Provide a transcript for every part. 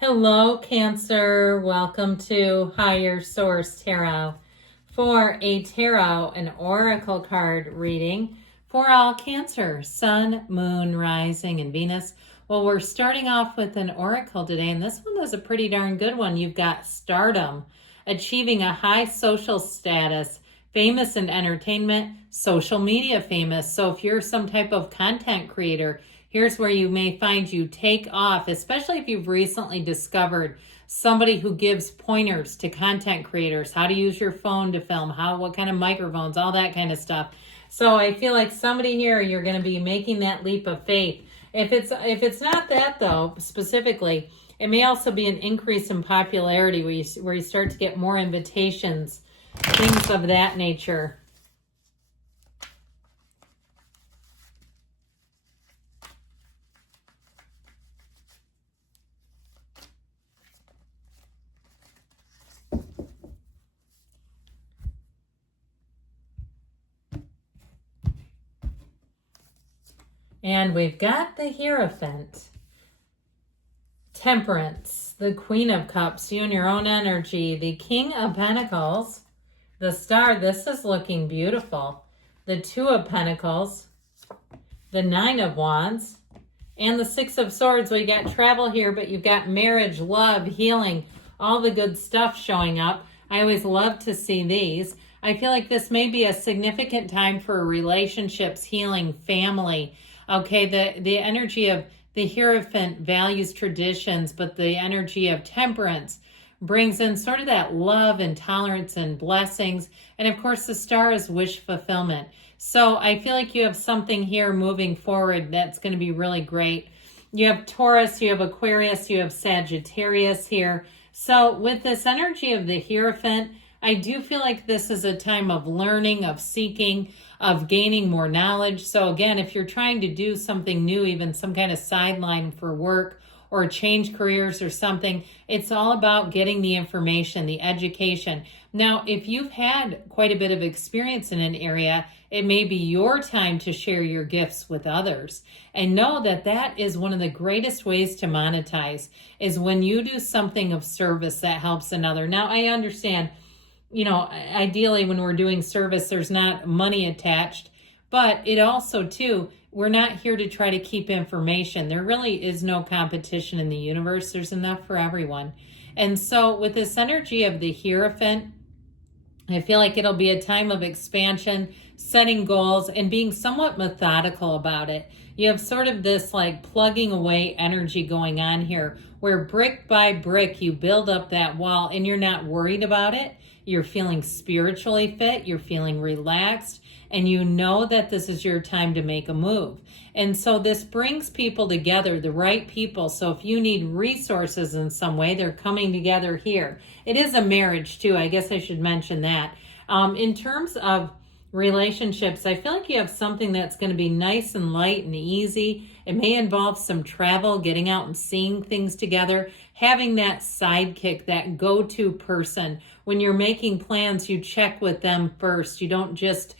Hello, Cancer. Welcome to Higher Source Tarot for a tarot and oracle card reading for all Cancer, Sun, Moon, Rising, and Venus. Well, we're starting off with an oracle today, and this one is a pretty darn good one. You've got stardom, achieving a high social status, famous in entertainment, social media famous. So if you're some type of content creator, here's where you may find you take off, especially if you've recently discovered somebody who gives pointers to content creators, how to use your phone to film, what kind of microphones, all that kind of stuff. So I feel like somebody here, you're going to be making that leap of faith. If it's not that though, specifically, it may also be an increase in popularity where you start to get more invitations, things of that nature. And we've got the Hierophant, Temperance, the Queen of Cups, you and your own energy, the King of Pentacles, the Star, this is looking beautiful, the Two of Pentacles, the Nine of Wands, and the Six of Swords. Well, you got travel here, but you've got marriage, love, healing, all the good stuff showing up. I always love to see these. I feel like this may be a significant time for relationships, healing, family. Okay, the energy of the Hierophant values traditions, but the energy of Temperance brings in sort of that love and tolerance and blessings. And of course, the Star is wish fulfillment. So I feel like you have something here moving forward that's going to be really great. You have Taurus, you have Aquarius, you have Sagittarius here. So with this energy of the Hierophant, I do feel like this is a time of learning, of seeking, of gaining more knowledge. So again, if you're trying to do something new, even some kind of sideline for work or change careers or something, it's all about getting the information, the education. Now, if you've had quite a bit of experience in an area, it may be your time to share your gifts with others. And know that that is one of the greatest ways to monetize, is when you do something of service that helps another. Now, I understand, ideally when we're doing service, there's not money attached, but it also too, we're not here to try to keep information. There really is no competition in the universe. There's enough for everyone. And so with this energy of the Hierophant, I feel like it'll be a time of expansion, setting goals, and being somewhat methodical about it. You have sort of this like plugging away energy going on here, where brick by brick you build up that wall and you're not worried about it. You're feeling spiritually fit, you're feeling relaxed, and you know that this is your time to make a move. And so this brings people together, the right people. So if you need resources in some way, they're coming together here. It is a marriage too. I guess I should mention that. In terms of relationships, I feel like you have something that's going to be nice and light and easy. It may involve some travel, getting out and seeing things together, having that sidekick, that go-to person. When you're making plans, you check with them first. You don't just,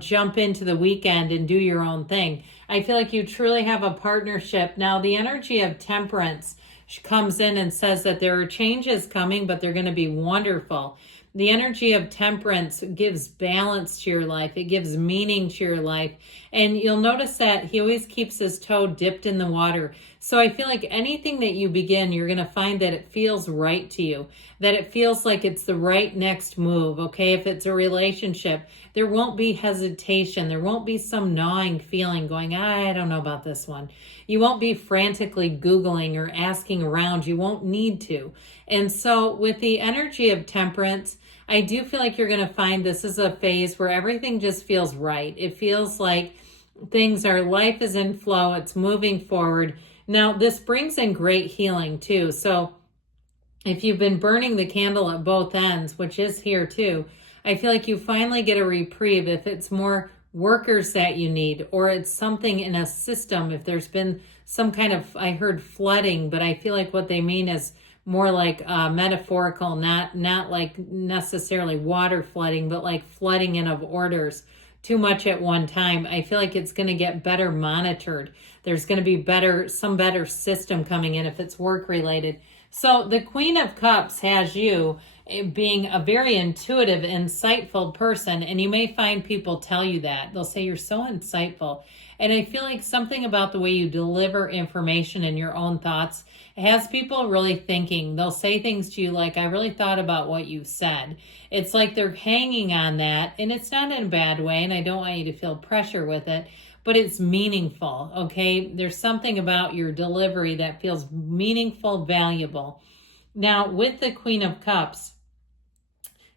jump into the weekend and do your own thing. I feel like you truly have a partnership. Now, the energy of Temperance comes in and says that there are changes coming, but they're going to be wonderful. The energy of Temperance gives balance to your life. It gives meaning to your life. And you'll notice that he always keeps his toe dipped in the water. So I feel like anything that you begin, you're going to find that it feels right to you, that it feels like it's the right next move. Okay, if it's a relationship, there won't be hesitation. There won't be some gnawing feeling going, I don't know about this one. You won't be frantically Googling or asking around. You won't need to. And so with the energy of Temperance, I do feel like you're going to find this is a phase where everything just feels right. It feels like life is in flow. It's moving forward. Now, this brings in great healing too. So if you've been burning the candle at both ends, which is here too, I feel like you finally get a reprieve if it's more workers that you need, or it's something in a system. If there's been some kind of, I heard flooding, but I feel like what they mean is more like metaphorical, not like necessarily water flooding, but like flooding in of orders too much at one time. I feel like it's going to get better monitored. There's going to be some better system coming in if it's work related. So the Queen of Cups has you being a very intuitive, insightful person, and you may find people tell you that. They'll say you're so insightful. And I feel like something about the way you deliver information and your own thoughts has people really thinking. They'll say things to you like, I really thought about what you said. It's like they're hanging on that, and it's not in a bad way, and I don't want you to feel pressure with it, but it's meaningful, okay? There's something about your delivery that feels meaningful, valuable. Now, with the Queen of Cups,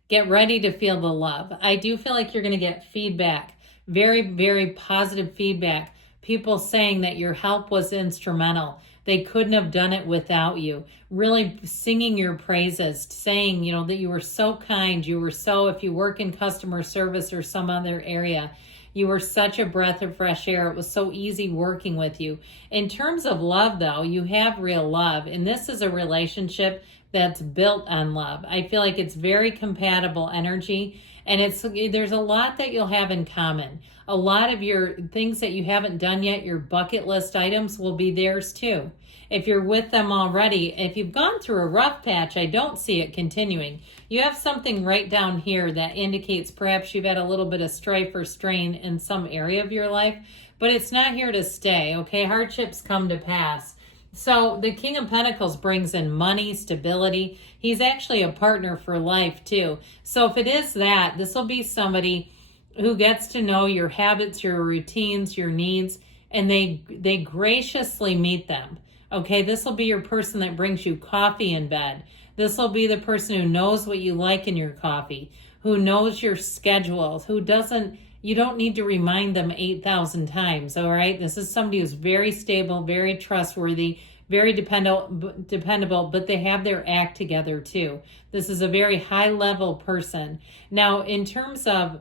get ready to feel the love. I do feel like you're going to get feedback, very, very positive feedback. People saying that your help was instrumental. They couldn't have done it without you. Really singing your praises, saying, that you were so kind. You were so, if you work in customer service or some other area, you were such a breath of fresh air. It was so easy working with you. In terms of love, though, you have real love. And this is a relationship that's built on love. I feel like it's very compatible energy. And there's a lot that you'll have in common. A lot of your things that you haven't done yet, your bucket list items, will be theirs too. If you're with them already, if you've gone through a rough patch, I don't see it continuing. You have something right down here that indicates perhaps you've had a little bit of strife or strain in some area of your life, but it's not here to stay, okay? Hardships come to pass. So the King of Pentacles brings in money, stability. He's actually a partner for life too. So if it is that, this will be somebody who gets to know your habits, your routines, your needs, and they graciously meet them. Okay, this will be your person that brings you coffee in bed. This will be the person who knows what you like in your coffee, who knows your schedule, you don't need to remind them 8,000 times, all right? This is somebody who's very stable, very trustworthy, very dependable, but they have their act together too. This is a very high-level person. Now, in terms of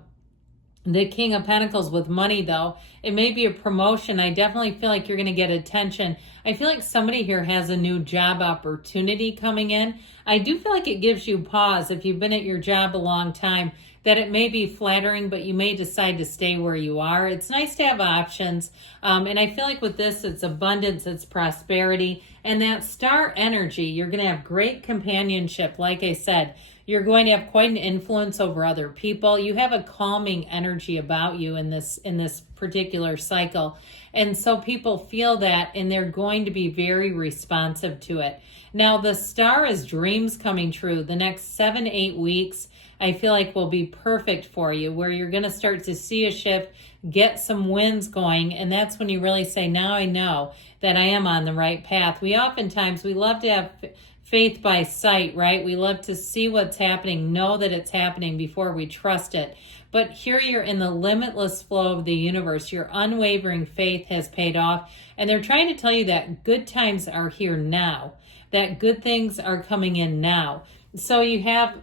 the King of Pentacles with money, though, it may be a promotion. I definitely feel like you're going to get attention. I feel like somebody here has a new job opportunity coming in. I do feel like it gives you pause if you've been at your job a long time, that it may be flattering, but you may decide to stay where you are. It's nice to have options. And I feel like with this, it's abundance, it's prosperity, and that star energy. You're going to have great companionship. Like I said, you're going to have quite an influence over other people. You have a calming energy about you in this particular cycle. And so people feel that, and they're going to be very responsive to it. Now, the star is dreams coming true. The next 7-8 weeks, I feel like will be perfect for you, where you're going to start to see a shift, get some wins going, and that's when you really say, now I know that I am on the right path. We love to have faith by sight, right? We love to see what's happening, know that it's happening before we trust it. But here you're in the limitless flow of the universe. Your unwavering faith has paid off, and they're trying to tell you that good times are here now, that good things are coming in now. So you have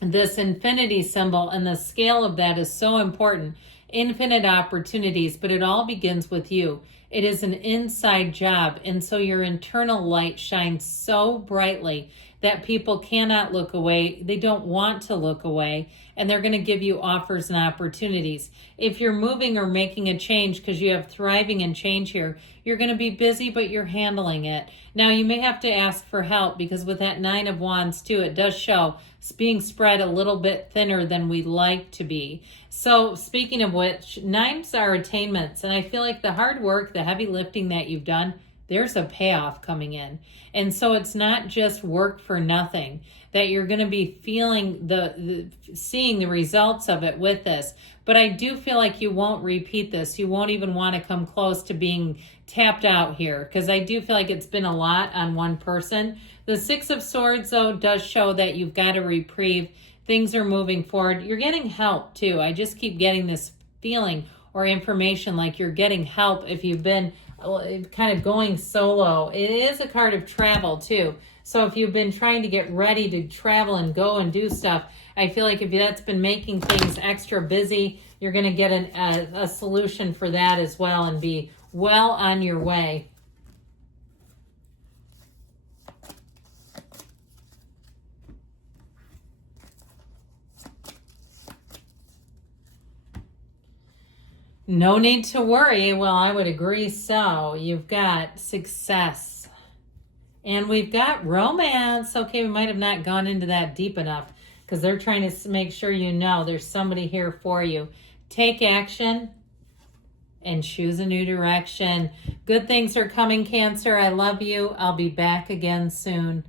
this infinity symbol, and the scale of that is so important. Infinite opportunities, but it all begins with you. It is an inside job, and so your internal light shines so brightly that people cannot look away. They don't want to look away, and they're going to give you offers and opportunities. If you're moving or making a change, because you have thriving and change here, you're going to be busy, but you're handling it. Now, you may have to ask for help, because with that 9 of Wands too, it does show it's being spread a little bit thinner than we'd like to be. So speaking of which, 9s are attainments, and I feel like the hard work, the heavy lifting that you've done, there's a payoff coming in. And so it's not just work for nothing, that you're going to be feeling seeing the results of it with this. But I do feel like you won't repeat this. You won't even want to come close to being tapped out here, because I do feel like it's been a lot on one person. The 6 of Swords, though, does show that you've got a reprieve. Things are moving forward. You're getting help, too. I just keep getting this feeling or information like you're getting help if you've been kind of going solo. It is a card of travel, too. So if you've been trying to get ready to travel and go and do stuff, I feel like if that's been making things extra busy, you're going to get a solution for that as well and be well on your way. No need to worry. Well, I would agree so. You've got success And we've got romance. Okay, we might have not gone into that deep enough because they're trying to make sure you know there's somebody here for you. Take action and choose a new direction. Good things are coming, Cancer. I love you. I'll be back again soon.